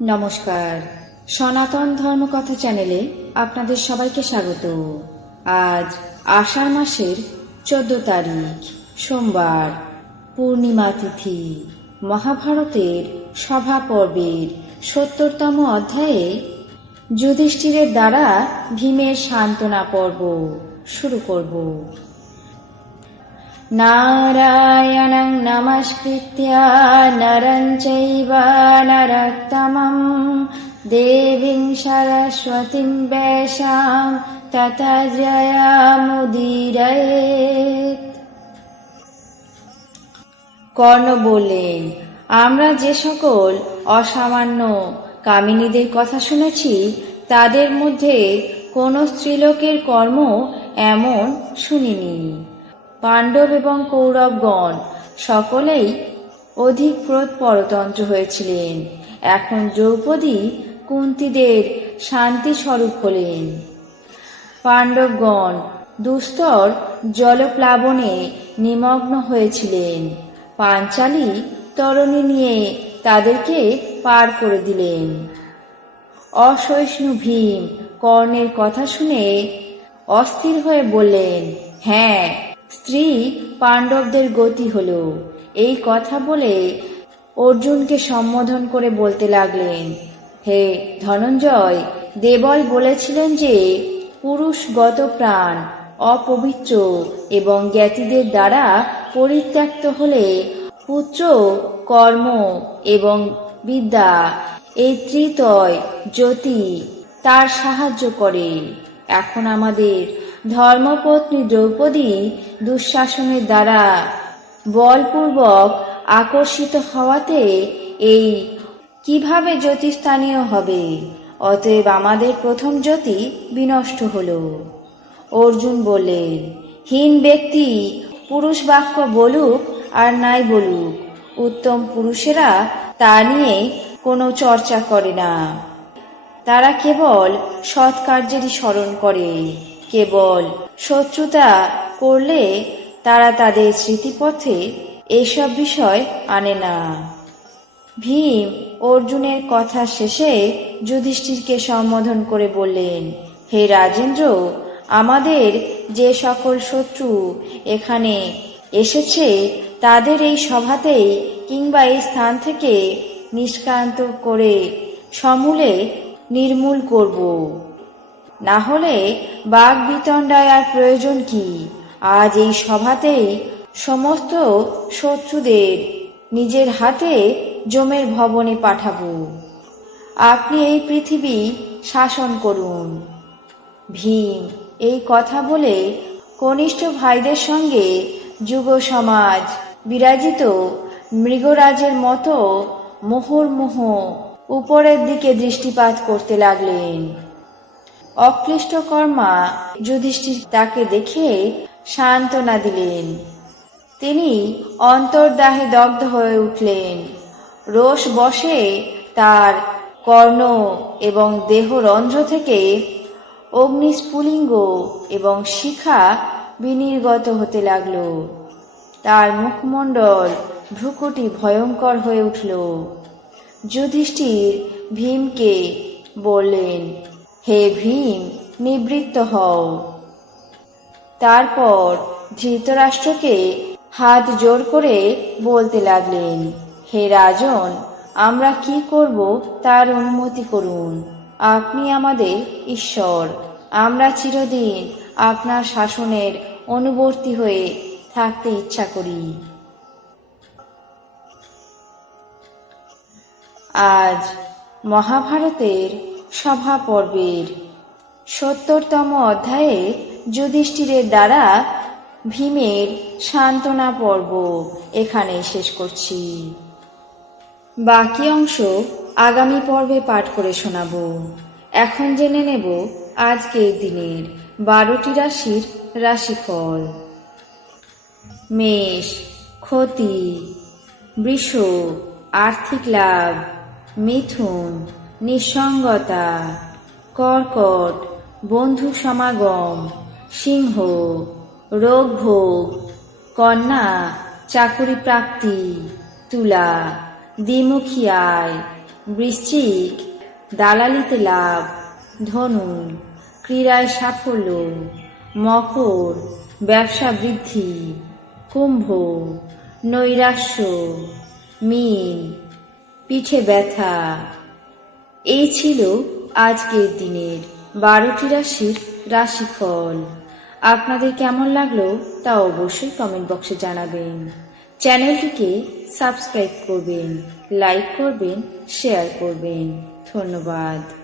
নমস্কার, সনাতন ধর্মকথা চ্যানেলে আপনাদের সবাইকে স্বাগত। আজ আষাঢ় মাসের 14 তারিখ সোমবার, পূর্ণিমা তিথি। মহাভারতের সভা পর্বের 70তম অধ্যায়ে যুধিষ্ঠিরের দ্বারা ভীমের সান্ত্বনা পর্ব শুরু করব। নারায়ণং নমস্কৃত্য নরং চৈব নরোত্তমং দেবীং সরস্বতীং ব্যাসাং ততো জয়মুদীরয়েৎ। কর্ণ বললেন, আমরা যে সকল অসামান্য কামিনীদের কথা শুনেছি তাদের মধ্যে কোন স্ত্রীলোকের কর্ম এমন শুনিনি। পাণ্ডব এবং কৌরবগণ সকলেই অধিক ক্রোধ পরতন্ত্র হয়েছিলেন। এখন দ্রৌপদী কুন্তীদের শান্তি স্বরূপ হলেন। পাণ্ডবগণ দুস্তর জলপ্লাবনে নিমগ্ন হয়েছিলেন। পাঞ্চালী তরণী নিয়ে তাদেরকে পার করে দিলেন। অসহিষ্ণু ভীম কর্ণের কথা শুনে অস্থির হয়ে বললেন, হ্যাঁ, স্ত্রী পাণ্ডবদের গতি হলো। এই কথা বলে অর্জুনকে সম্বোধন করে বলতে লাগলেন, হে ধনঞ্জয়, দেবল বলেছিলেন যে পুরুষগত প্রাণ অপবিত্র এবং জ্ঞাতিদের দ্বারা পরিত্যক্ত হলে পুত্র, কর্ম এবং বিদ্যা এই ত্রিতয় জ্যোতি তার সাহায্য করে। এখন আমাদের ধর্মপত্নী দ্রৌপদী দুঃশাসনের দ্বারা বলপূর্বক আকর্ষিত হওয়াতে এই কিভাবে জ্যোতিস্থানীয় হবে? অতএব আমাদের প্রথম জ্যোতি বিনষ্ট হল। অর্জুন বললেন, হীন ব্যক্তি পুরুষ বাক্য বলুক আর নাই বলুক, উত্তম পুরুষেরা তা নিয়ে কোনো চর্চা করে না। তারা কেবল সৎ কার্যেরই স্মরণ করে। কেবল শত্রুতা করলে তারা তাদের স্মৃতিপথে এসব বিষয় আনে না। ভীম অর্জুনের কথা শেষে যুধিষ্ঠিরকে সম্বোধন করে বললেন, হে রাজেন্দ্র, আমাদের যে সকল শত্রু এখানে এসেছে তাদের এই সভাতেই কিংবা এই স্থান থেকে নিষ্ক্রান্ত করে সমূলে নির্মূল করব। না হলে বাক বিতণ্ডায় আর প্রয়োজন কি? আজ এই সভাতেই সমস্ত শত্রুদের নিজের হাতে যমের ভবনে পাঠাবো। আপনি এই পৃথিবী শাসন করুন। ভীম এই কথা বলে কনিষ্ঠ ভাইদের সঙ্গে যুগ সমাজ বিরাজিত মৃগরাজের মতো মুহুর্মুহ উপরের দিকে দৃষ্টিপাত করতে লাগলেন। অক্লিষ্টকর্মা যুধিষ্ঠির তাকে দেখে সান্ত্বনা দিলেন। তিনি অন্তর্দাহে দগ্ধ হয়ে উঠলেন। রোষ বশে তার কর্ণ এবং দেহরন্ধ্র থেকে অগ্নিস্ফুলিঙ্গ এবং শিখা বিনির্গত হতে লাগল। তার মুখমণ্ডল ভ্রুকুটি ভয়ঙ্কর হয়ে উঠল। যুধিষ্ঠির ভীমকে বললেন, হে ভীম, নিবৃত্ত হও। তারপর ধৃতরাষ্ট্রকে হাত জোর করে বলতে লাগলেন, হে রাজন, আমরা কি করব তার অনুমতি করুন। আপনি আমাদের ঈশ্বর। আমরা চিরদিন আপনার শাসনের অনুবর্তী হয়ে থাকতে ইচ্ছা করি। আজ মহাভারতের সভা পর্বের 70তম অধ্যায়ে যুধিষ্ঠিরের দ্বারা ভীমের সান্ত্বনা পর্ব এখানে শেষ করছি। বাকি অংশ আগামী পর্বে পাঠ করে শোনাব। এখন জেনে নেব আজকের দিনের 12টি রাশির রাশিফল। মেষ, ক্ষতি। বৃষ, আর্থিক লাভ। মিথুন, নিঃসঙ্গতা। কর্কট, বন্ধু সমাগম। সিংহ, রোগ ভোগ। কন্যা, চাকুরি প্রাপ্তি। তুলা, দ্বিমুখী আয়। বৃশ্চিক দালালিতে লাভ, ধনু ক্রীড়ায় সাফল্য, মকর ব্যবসা বৃদ্ধি, কুম্ভ নৈরাশ্য, মীন পিঠে ব্যথা। এই ছিল আজকের দিনের 12টি রাশির রাশিফল। আপনাদের কেমন লাগলো তা অবশ্যই কমেন্ট বক্সে জানাবেন। চ্যানেলটিকে সাবস্ক্রাইব করবেন, লাইক করবেন, শেয়ার করবেন। ধন্যবাদ।